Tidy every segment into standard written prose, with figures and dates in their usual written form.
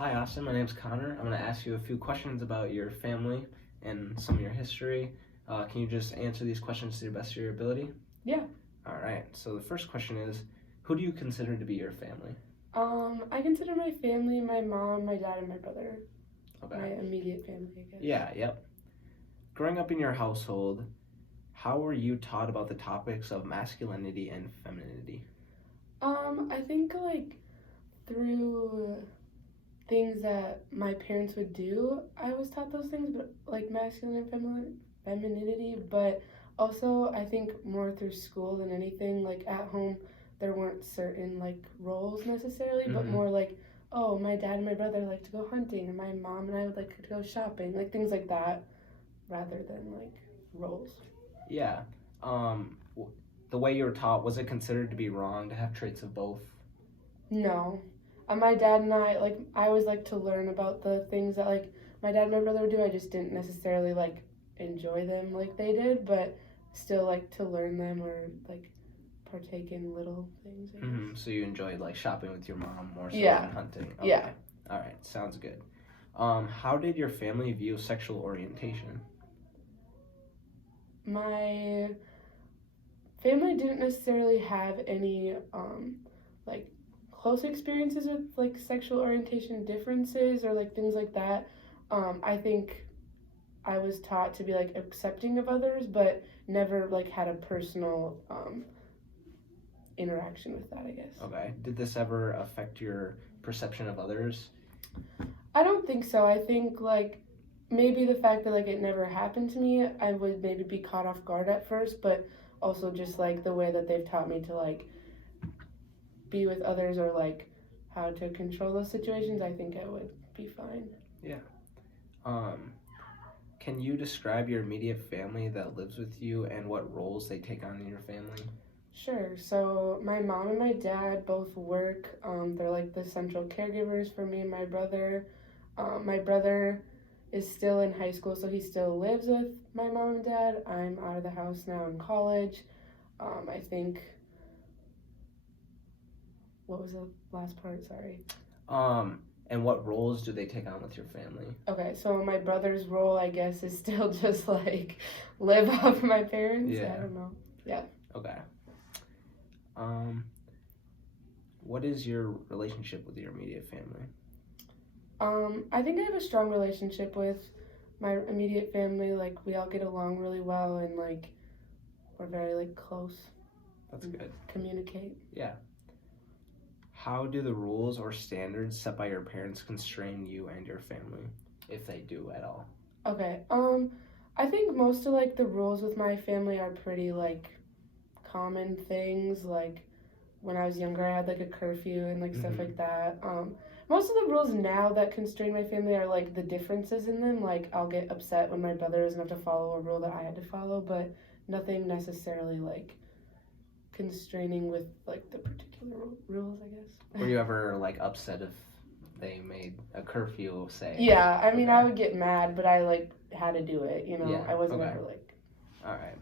Hi, Austin. My name's Connor. I'm going to ask you a few questions about your family and some of your history. Can you just answer these questions to the best of your ability? Yeah. All right. So the first question is, who do you consider to be your family? I consider my family my mom, my dad, and my brother. My Okay. immediate family, I guess. Yeah, yep. Growing up in your household, how were you taught about the topics of masculinity and femininity? I think like through things that my parents would do, I was taught those things, but like masculine and femininity, but also I think more through school than anything. Like at home, there weren't certain like roles necessarily, but Mm-hmm. more like, oh, my dad and my brother like to go hunting, and my mom and I would like to go shopping, like things like that, rather than like roles. Yeah. The way you were taught, was it considered to be wrong to have traits of both? No. My dad and I, like, I always like to learn about the things that, like, my dad and my brother would do. I just didn't necessarily, like, enjoy them like they did, but still like to learn them or, like, partake in little things, I guess. So you enjoyed like shopping with your mom more so Yeah. than hunting. Yeah. Okay. All right. Sounds good. How did your family view sexual orientation? My family didn't necessarily have any, like, close experiences with, like, sexual orientation differences or, like, things like that. I think I was taught to be like accepting of others, but never like had a personal interaction with that, I guess. Okay. Did this ever affect your perception of others? I don't think so. I think like maybe the fact that like it never happened to me, I would maybe be caught off guard at first, but also just like the way that they've taught me to like be with others or like how to control those situations, I think I would be fine. Yeah. Um, can you describe your immediate family that lives with you and what roles they take on in your family? Sure. So my mom and my dad both work. They're like the central caregivers for me and my brother. My brother is still in high school, so he still lives with my mom and dad. I'm out of the house now in college. I think, what was the last part? Sorry. And what roles do they take on with your family? Okay, so my brother's role, I guess, is still just like live off my parents. I Yeah. don't know. Yeah. Okay. Um, what is your relationship with your immediate family? I think I have a strong relationship with my immediate family. Like we all get along really well, and like we're very like close. That's good. Communicate. Yeah. How do the rules or standards set by your parents constrain you and your family, if they do at all? Okay. I think most of like the rules with my family are pretty like common things. Like when I was younger, I had like a curfew and like stuff like that. Most of the rules now that constrain my family are like the differences in them. Like I'll get upset when my brother doesn't have to follow a rule that I had to follow, but nothing necessarily like constraining with like the particular rules, I guess. Were you ever like upset if they made a curfew, say? Yeah, I mean, Okay. I would get mad, but I like had to do it. Yeah. I wasn't Okay. ever like. All right.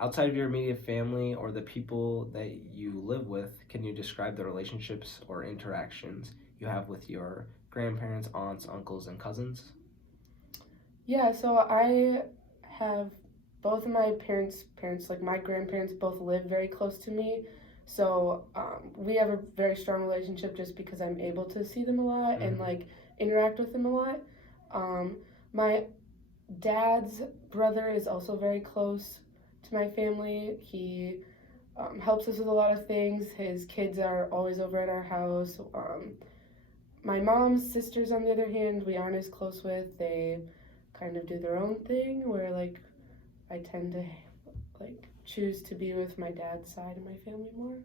Outside of your immediate family or the people that you live with, can you describe the relationships or interactions you have with your grandparents, aunts, uncles, and cousins? Yeah, so I have both of my parents, like my grandparents, both live very close to me. So we have a very strong relationship just because I'm able to see them a lot and like interact with them a lot. My dad's brother is also very close to my family. He helps us with a lot of things. His kids are always over at our house. My mom's sisters, on the other hand, we aren't as close with. They kind of do their own thing, where like I tend to like choose to be with my dad's side of my family more.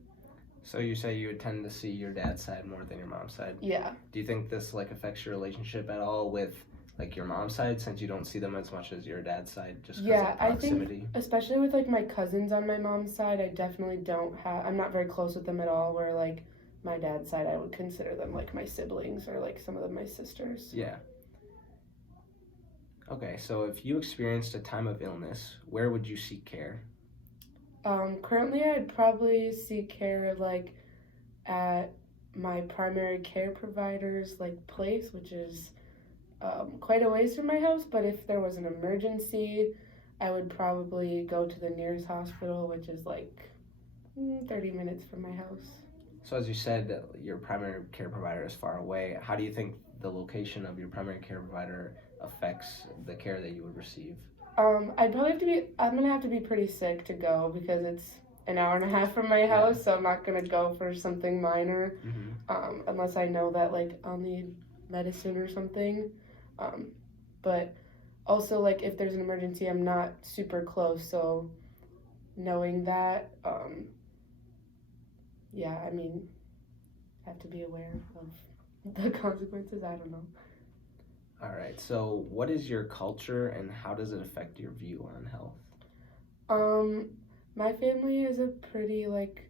So you say you would tend to see your dad's side more than your mom's side. Yeah. Do you think this like affects your relationship at all with like your mom's side since you don't see them as much as your dad's side just because Yeah, of I proximity? think especially with like my cousins on my mom's side, I definitely don't have. I'm not very close with them at all. Where like my dad's side, I would consider them like my siblings or like some of them my sisters. Yeah. Okay, so if you experienced a time of illness, where would you seek care? Currently, I'd probably seek care like at my primary care provider's like place, which is quite a ways from my house. But if there was an emergency, I would probably go to the nearest hospital, which is like 30 minutes from my house. So as you said, your primary care provider is far away. How do you think the location of your primary care provider affects the care that you would receive? I'd probably have to be. I'm gonna have to be pretty sick to go because it's an hour and a half from my house. So I'm not gonna go for something minor, unless I know that like I'll need medicine or something. But also like if there's an emergency, I'm not super close. So knowing that, yeah, I mean, I have to be aware of the consequences. I don't know. All right. So what is your culture and how does it affect your view on health? My family is a pretty like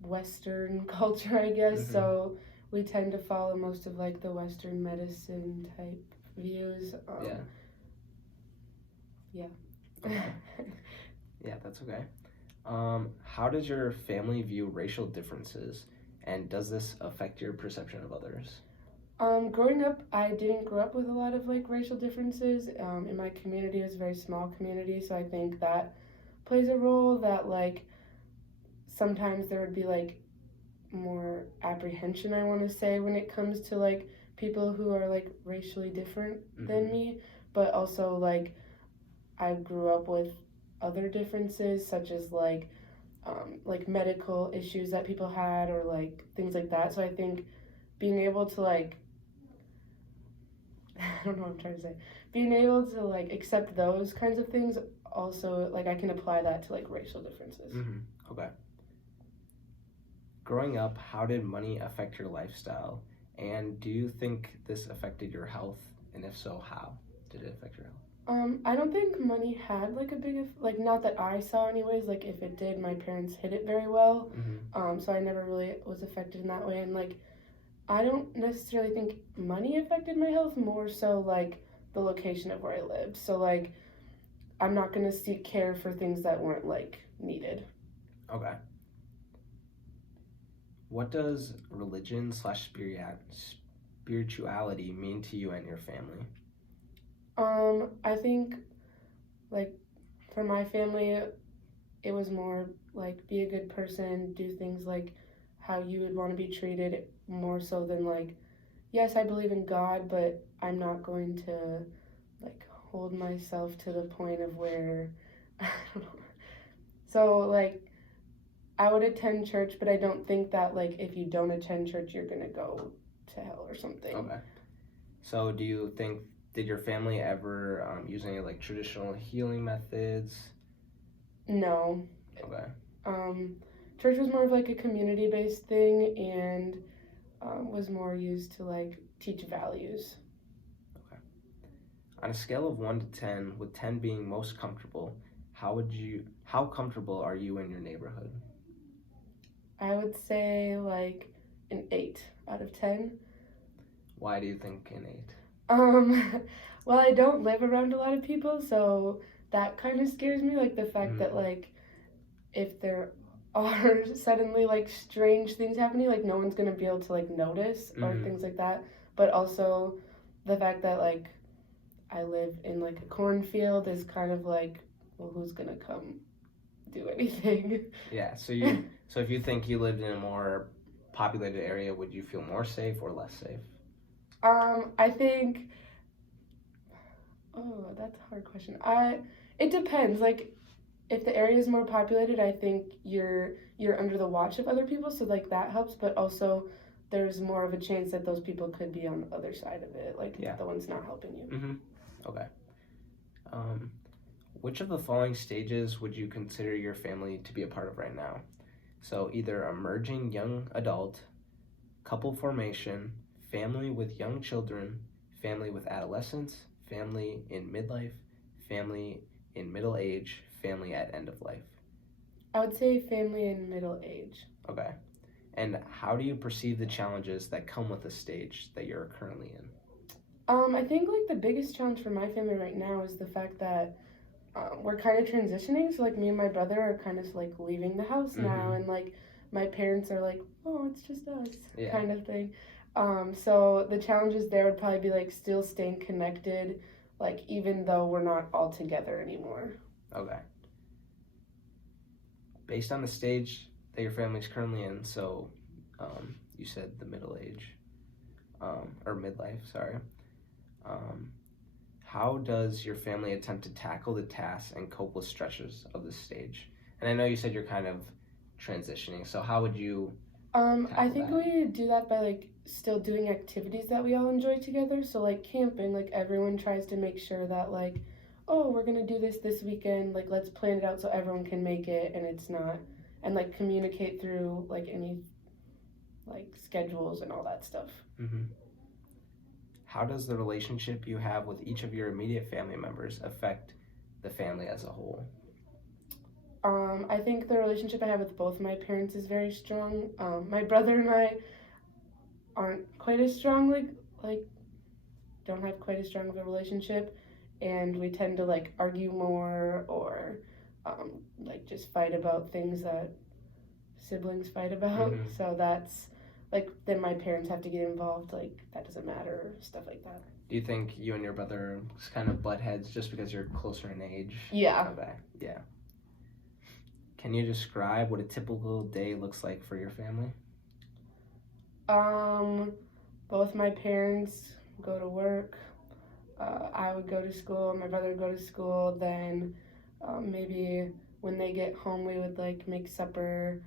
Western culture, I guess. So we tend to follow most of like the Western medicine type views. Yeah. Yeah, that's okay. How does your family view racial differences, and does this affect your perception of others? Growing up, I didn't grow up with a lot of like racial differences. In my community, it was a very small community, so I think that plays a role. That like sometimes there would be like more apprehension, I want to say, when it comes to like people who are like racially different than me, but also like I grew up with other differences such as like medical issues that people had or like things like that. So I think being able to like I don't know what I'm trying to say. Being able to like accept those kinds of things also like I can apply that to like racial differences. Okay. Growing up, how did money affect your lifestyle? And do you think this affected your health? And if so, how did it affect your health? I don't think money had like a big like not that I saw anyways. Like if it did, my parents hid it very well. So I never really was affected in that way. And like I don't necessarily think money affected my health, more so like the location of where I lived. So like I'm not gonna seek care for things that weren't like needed. Okay. What does religion / spirituality mean to you and your family? I think like for my family, it was more like be a good person, do things like how you would want to be treated, more so than like, yes, I believe in God, but I'm not going to like hold myself to the point of where I don't know. So like I would attend church, but I don't think that like if you don't attend church, you're gonna go to hell or something. Okay. So do you think, did your family ever use any like traditional healing methods? No. Okay. Church was more of like a community-based thing and was more used to like teach values. Okay. On a scale of 1 to 10, with 10 being most comfortable, how comfortable are you in your neighborhood? I would say like an 8 out of 10. Why do you think an 8? Well, I don't live around a lot of people, so that kind of scares me. Like the fact that like if there are suddenly like strange things happening, like no one's gonna be able to like notice or things like that. But also the fact that like I live in like a cornfield is kind of like, well, who's gonna come do anything? Yeah. So if you think you lived in a more populated area, would you feel more safe or less safe? I think. Oh, that's a hard question. It depends. Like, if the area is more populated, I think you're under the watch of other people, so like that helps. But also, there's more of a chance that those people could be on the other side of it, like the ones not helping you. Okay. Which of the following stages would you consider your family to be a part of right now? So either emerging young adult, couple formation, family with young children, family with adolescents, family in midlife, family in middle age, family at end of life. I would say family in middle age. Okay. And how do you perceive the challenges that come with the stage that you're currently in? I think like the biggest challenge for my family right now is the fact that we're kind of transitioning. So like me and my brother are kind of like leaving the house now, and like my parents are like oh, it's just us, Yeah. kind of thing. So the challenges there would probably be like still staying connected, like even though we're not all together anymore. Okay. Based on the stage that your family's currently in, so you said the middle age, or midlife, sorry. Um, how does your family attempt to tackle the tasks and cope with stresses of this stage? And I know you said you're kind of transitioning, so how would you I tackle think that? we do that by like still doing activities that we all enjoy together. So like camping, like everyone tries to make sure that like, oh, we're gonna do this weekend. Like let's plan it out so everyone can make it and it's not, and like communicate through like any like schedules and all that stuff. Hmm. How does the relationship you have with each of your immediate family members affect the family as a whole? I think the relationship I have with both my parents is very strong. My brother and I aren't quite as strong, like don't have quite as strong of a relationship, and we tend to like argue more or like just fight about things that siblings fight about. Hmm. So that's like then my parents have to get involved. Like that doesn't matter, stuff like that. Do you think you and your brother kind of butt heads just because you're closer in age? Yeah. Okay, yeah. Can you describe what a typical day looks like for your family? Um, both my parents go to work. I would go to school. My brother would go to school. Then maybe when they get home, we would like make supper.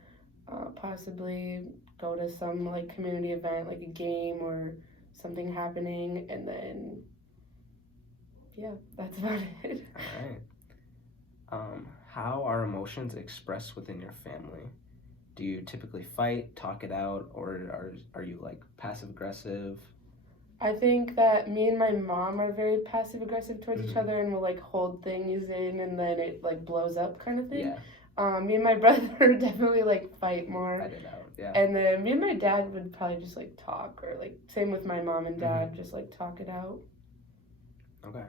Possibly go to some like community event, like a game or something happening, and then yeah, that's about it. All right. How are emotions expressed within your family? Do you typically fight, talk it out, or are you like passive aggressive? I think that me and my mom are very passive aggressive towards each Hmm. other and will like hold things in and then it like blows up kind of thing. Yeah, Me and my brother definitely like fight more. fight it out. Yeah. And then me and my dad would probably just like talk or like same with my mom and dad, just like talk it out. Okay.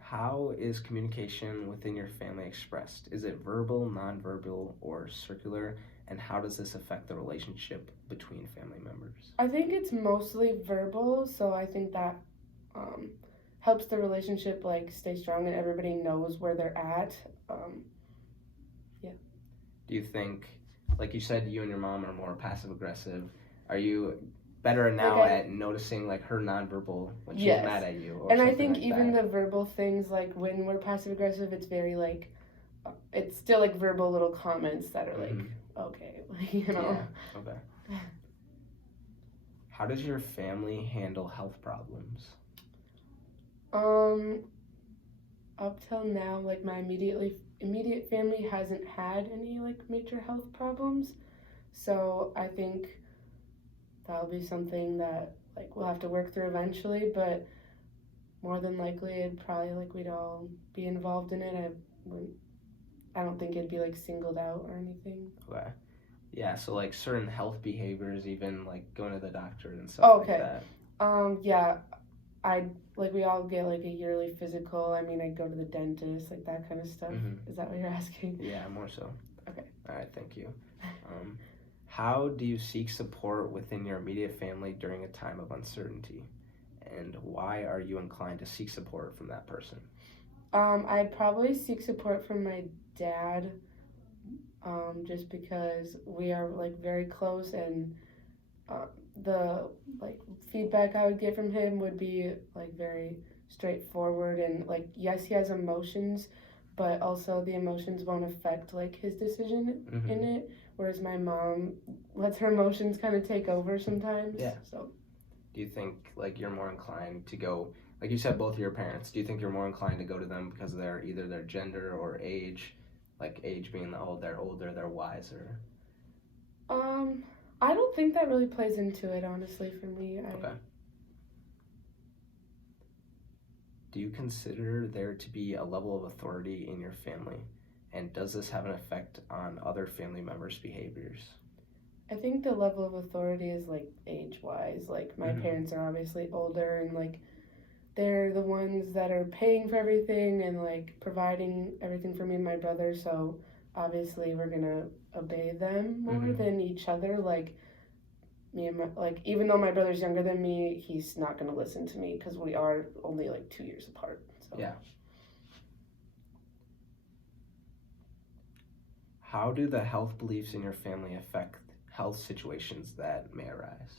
How is communication within your family expressed? Is it verbal, nonverbal, or circular? And how does this affect the relationship between family members? I think it's mostly verbal, so I think that um, helps the relationship like stay strong and everybody knows where they're at. Yeah. Do you think, like you said, you and your mom are more passive aggressive? Are you better now Like at noticing like her nonverbal when she's yes. mad at you or And I something think like even that? the verbal things, like when we're passive aggressive, it's very like, it's still like verbal little comments that are like, okay, you know. Yeah. Okay. How does your family handle health problems? Um, up till now, like my immediate family hasn't had any like major health problems, so I think that'll be something that like we'll have to work through eventually. But more than likely, it'd probably like we'd all be involved in it. I don't think it'd be like singled out or anything. Okay. Yeah, so like certain health behaviors, even like going to the doctor and stuff Oh, like okay. that. Yeah, I like we all get like a yearly physical. I mean, I'd go to the dentist, like that kind of stuff. Mhm. Is that what you're asking? Yeah, more so. Okay. All right, thank you. How do you seek support within your immediate family during a time of uncertainty? And why are you inclined to seek support from that person? I'd probably seek support from my dad, just because we are like very close, and the like feedback I would get from him would be like very straightforward and like yes, he has emotions, but also the emotions won't affect like his decision in it. Whereas my mom lets her emotions kind of take over sometimes. Yeah. So. Do you think like you're more inclined to go, like you said, both of your parents? Do you think you're more inclined to go to them because of either their gender or age, like age being they're older, they're wiser? I don't think that really plays into it, honestly, for me. Okay. Do you consider there to be a level of authority in your family? And does this have an effect on other family members' behaviors? I think the level of authority is like age-wise. Like my parents are obviously older and like they're the ones that are paying for everything and like providing everything for me and my brother. So obviously we're gonna obey them more Mhm. than each other. Like me and my, like even though my brother's younger than me, he's not gonna listen to me because we are only like 2 years apart. So. Yeah. How do the health beliefs in your family affect health situations that may arise?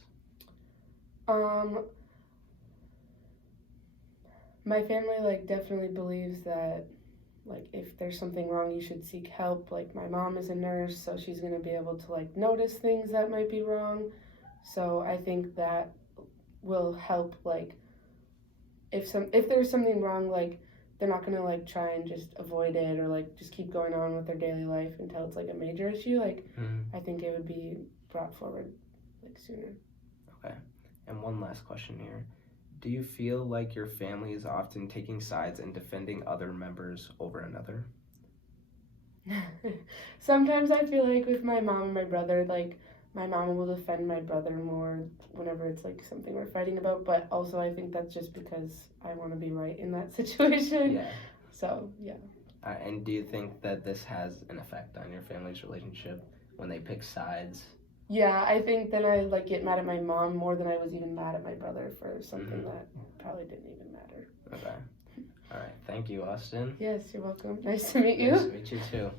Um, my family like definitely believes that like if there's something wrong you should seek help. Like my mom is a nurse, so she's going to be able to like notice things that might be wrong. So I think that will help like if there's something wrong, like they're not going to like try and just avoid it or like just keep going on with their daily life until it's like a major issue. Like I think it would be brought forward like sooner. Okay. And one last question here. Do you feel like your family is often taking sides and defending other members over another? Sometimes I feel like with my mom and my brother, like my mom will defend my brother more whenever it's like something we're fighting about, but also I think that's just because I want to be right in that situation. Yeah. So, yeah. And do you think that this has an effect on your family's relationship when they pick sides? Yeah, I think then I like get mad at my mom more than I was even mad at my brother for something that probably didn't even matter. Okay. All right. Thank you, Austin. Yes, you're welcome. Nice to meet you. Nice to meet you too.